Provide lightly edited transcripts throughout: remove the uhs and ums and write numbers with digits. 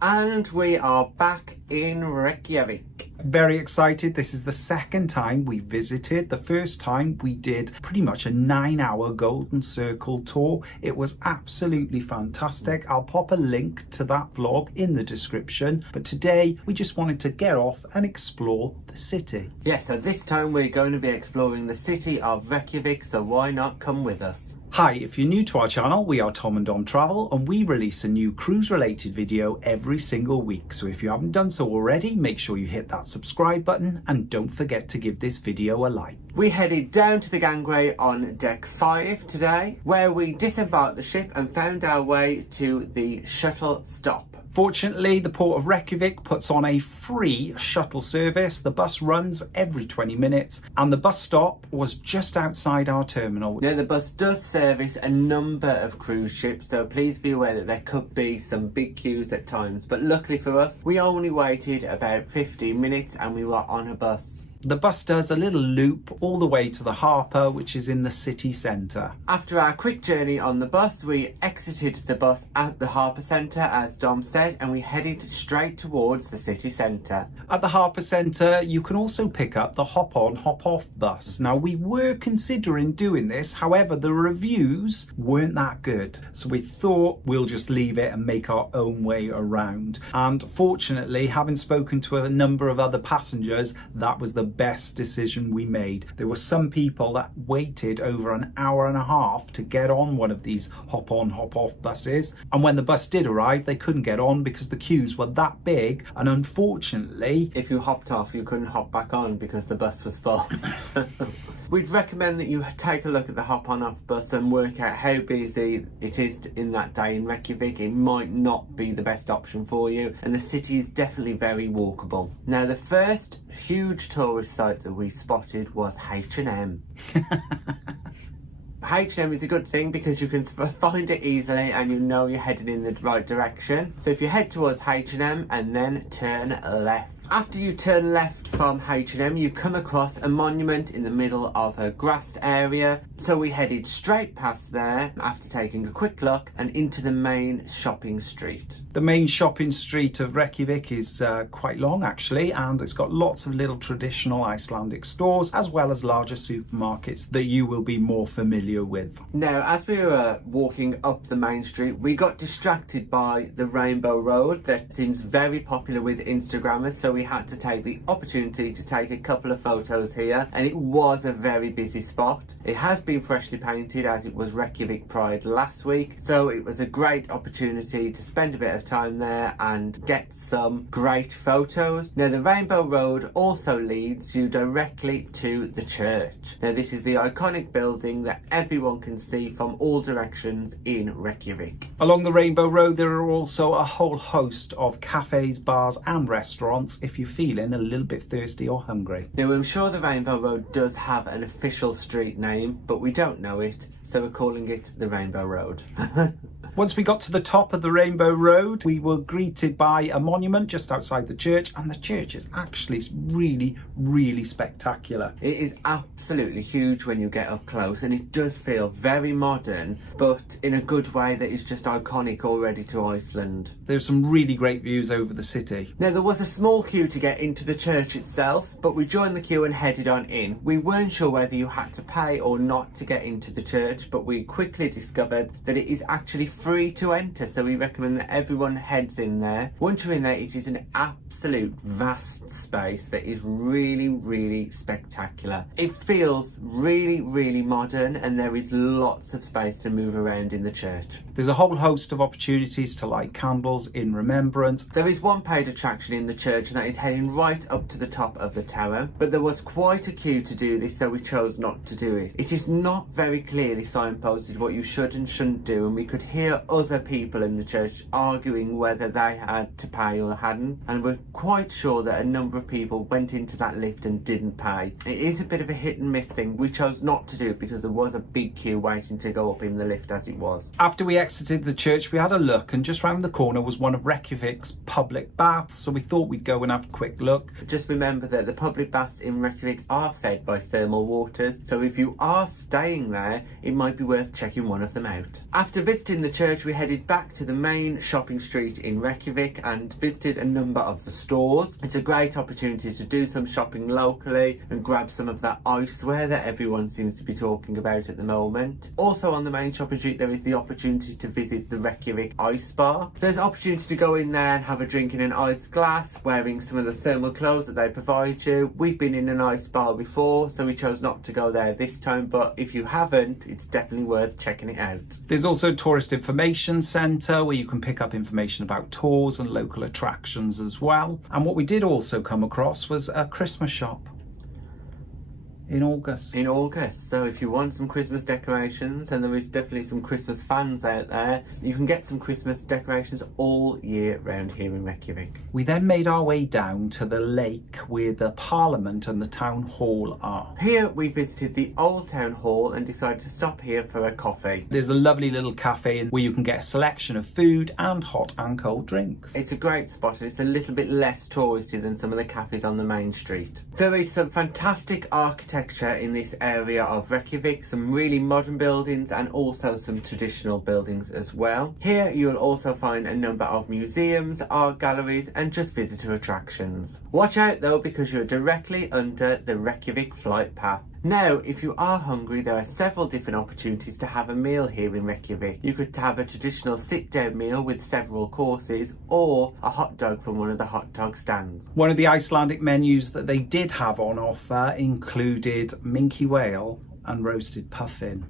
And we are back in Reykjavik. Very excited. This is the second time we visited. The first time we did pretty much a 9-hour Golden Circle tour. It was absolutely fantastic. I'll pop a link to that vlog in the description. But today we just wanted to get off and explore the city. Yeah, so this time we're going to be exploring the city of Reykjavik, so why not come with us? Hi, if you're new to our channel, we are Tom and Dom Travel and we release a new cruise related video every single week. So if you haven't done so already, make sure you hit that subscribe button and don't forget to give this video a like. We headed down to the gangway on deck 5 today, where we disembarked the ship and found our way to the shuttle stop. Fortunately, the Port of Reykjavik puts on a free shuttle service. The bus runs every 20 minutes and the bus stop was just outside our terminal. Now, the bus does service a number of cruise ships, so please be aware that there could be some big queues at times. But luckily for us, we only waited about 15 minutes and we were on a bus. The bus does a little loop all the way to the harbour, which is in the city centre. After our quick journey on the bus, we exited the bus at the harbour centre, as Dom said, and we headed straight towards the city centre. At the harbour centre, you can also pick up the hop-on, hop-off bus. Now, we were considering doing this, however, the reviews weren't that good. So we thought we'll just leave it and make our own way around. And fortunately, having spoken to a number of other passengers, that was the best decision we made. There were some people that waited over an hour and a half to get on one of these hop-on, hop-off buses, and when the bus did arrive they couldn't get on because the queues were that big, and unfortunately if you hopped off you couldn't hop back on because the bus was full. We'd recommend that you take a look at the hop-on off bus and work out how busy it is in that day in Reykjavik. It might not be the best option for you, and the city is definitely very walkable. Now, the first huge tourist site that we spotted was H&M. H&M is a good thing because you can find it easily and you know you're heading in the right direction. So if you head towards H&M and then turn left. After you turn left from H&M, you come across a monument in the middle of a grassed area. So we headed straight past there after taking a quick look and into the main shopping street. The main shopping street of Reykjavik is quite long actually, and it's got lots of little traditional Icelandic stores as well as larger supermarkets that you will be more familiar with. Now, as we were walking up the main street, we got distracted by the Rainbow Road that seems very popular with Instagrammers, so we had to take the opportunity to take a couple of photos here, and it was a very busy spot. It has been freshly painted as it was Reykjavik Pride last week, so it was a great opportunity to spend a bit of time there and get some great photos. Now, the Rainbow Road also leads you directly to the church. Now, this is the iconic building that everyone can see from all directions in Reykjavik. Along the Rainbow Road there are also a whole host of cafes, bars and restaurants if you're feeling a little bit thirsty or hungry. Now, I'm sure the Rainbow Road does have an official street name, but we don't know it, so we're calling it the Rainbow Road. Once we got to the top of the Rainbow Road, we were greeted by a monument just outside the church, and the church is actually really, really spectacular. It is absolutely huge when you get up close, and it does feel very modern, but in a good way that is just iconic already to Iceland. There's some really great views over the city. Now, there was a small queue to get into the church itself, but we joined the queue and headed on in. We weren't sure whether you had to pay or not to get into the church, but we quickly discovered that it is actually free to enter, so we recommend that everyone heads in there. Once you're in there, it is an absolute vast space that is really, really spectacular. It feels really, really modern, and there is lots of space to move around in the church. There's a whole host of opportunities to light candles in remembrance. There is one paid attraction in the church, and that is heading right up to the top of the tower, but there was quite a queue to do this, so we chose not to do it. It is not very clearly signposted what you should and shouldn't do, and we could hear other people in the church arguing whether they had to pay or hadn't, and we're quite sure that a number of people went into that lift and didn't pay. It is a bit of a hit and miss thing. We chose not to do it because there was a big queue waiting to go up in the lift as it was. After we exited the church, we had a look, and just round the corner was one of Reykjavik's public baths, so we thought we'd go and have a quick look. Just remember that the public baths in Reykjavik are fed by thermal waters, so if you are staying there, it might be worth checking one of them out. After visiting the church, we headed back to the main shopping street in Reykjavik and visited a number of the stores. It's a great opportunity to do some shopping locally and grab some of that iceware that everyone seems to be talking about at the moment. Also on the main shopping street there is the opportunity to visit the Reykjavik Ice Bar. There's opportunity to go in there and have a drink in an ice glass, wearing some of the thermal clothes that they provide you. We've been in an ice bar before, so we chose not to go there this time, but if you haven't, it's definitely worth checking it out. There's also a tourist information centre where you can pick up information about tours and local attractions as well. And what we did also come across was a Christmas shop. In August. So if you want some Christmas decorations, and there is definitely some Christmas fans out there, you can get some Christmas decorations all year round here in Reykjavik. We then made our way down to the lake where the Parliament and the Town Hall are. Here we visited the old Town Hall and decided to stop here for a coffee. There's a lovely little cafe where you can get a selection of food and hot and cold drinks. It's a great spot and it's a little bit less touristy than some of the cafes on the main street. There is some fantastic architecture in this area of Reykjavik, some really modern buildings and also some traditional buildings as well. Here you'll also find a number of museums, art galleries and just visitor attractions. Watch out though, because you're directly under the Reykjavik flight path. Now, if you are hungry, there are several different opportunities to have a meal here in Reykjavik. You could have a traditional sit-down meal with several courses, or a hot dog from one of the hot dog stands. One of the Icelandic menus that they did have on offer included minke whale and roasted puffin.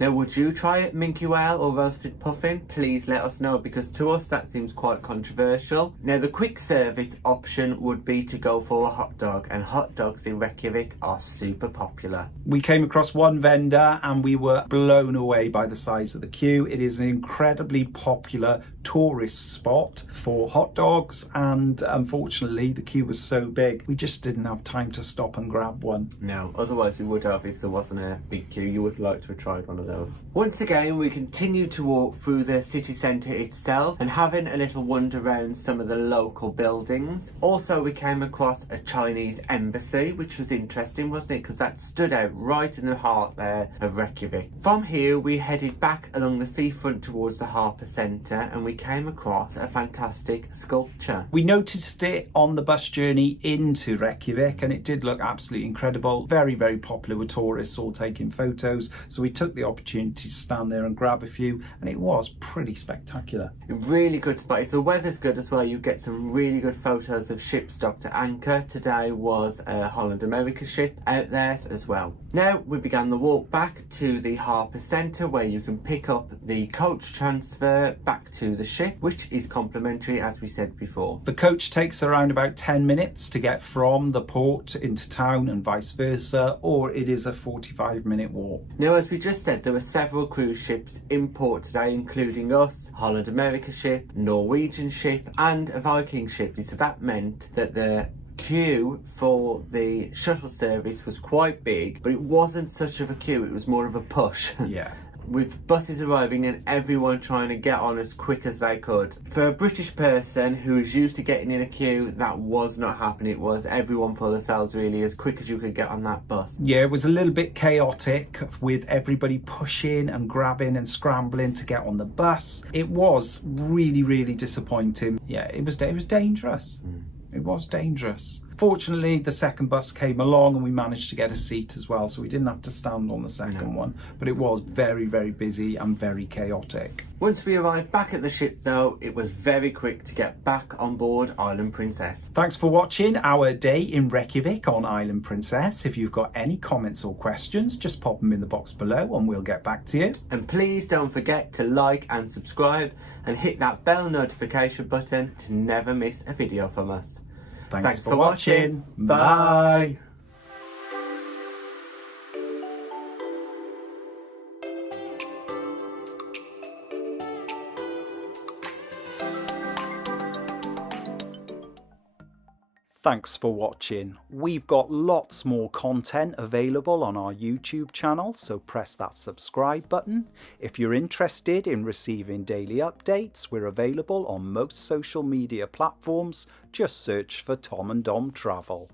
Now, would you try minke whale or roasted puffin? Please let us know, because to us that seems quite controversial. Now, the quick service option would be to go for a hot dog, and hot dogs in Reykjavik are super popular. We came across one vendor and we were blown away by the size of the queue. It is an incredibly popular tourist spot for hot dogs, and unfortunately the queue was so big we just didn't have time to stop and grab one. No, otherwise we would have if there wasn't a big queue. You would like to have tried one of those. Once again, we continued to walk through the city centre itself and having a little wander around some of the local buildings. Also, we came across a Chinese embassy, which was interesting, wasn't it? Because that stood out right in the heart there of Reykjavik. From here, we headed back along the seafront towards the Harbour Centre and we came across a fantastic sculpture. We noticed it on the bus journey into Reykjavik and it did look absolutely incredible. Very, very popular with tourists all taking photos. So we took the opportunity to stand there and grab a few, and it was pretty spectacular. A really good spot. If the weather's good as well, you get some really good photos of ships docked at anchor. Today was a Holland America ship out there as well. Now we began the walk back to the Harbour Centre, where you can pick up the coach transfer back to the ship, which is complimentary as we said before. The coach takes around about 10 minutes to get from the port into town and vice versa, or it is a 45-minute walk. Now, as we just said, there were several cruise ships in port today, including us, Holland America ship, Norwegian ship and a Viking ship. So that meant that the queue for the shuttle service was quite big, but it wasn't such of a queue, it was more of a push. Yeah. With buses arriving and everyone trying to get on as quick as they could. For a British person who is used to getting in a queue, that was not happening. It was everyone for themselves, really, as quick as you could get on that bus. Yeah, it was a little bit chaotic with everybody pushing and grabbing and scrambling to get on the bus. It was really, really disappointing. Yeah, it was dangerous. It was dangerous. Fortunately, the second bus came along and we managed to get a seat as well, so we didn't have to stand on the second one. But it was very, very busy and very chaotic. Once we arrived back at the ship though, it was very quick to get back on board Island Princess. Thanks for watching our day in Reykjavik on Island Princess. If you've got any comments or questions, just pop them in the box below and we'll get back to you. And please don't forget to like and subscribe and hit that bell notification button to never miss a video from us. Thanks for watching. Bye. Thanks for watching. We've got lots more content available on our YouTube channel, so press that subscribe button. If you're interested in receiving daily updates, we're available on most social media platforms. Just search for Tom and Dom Travel.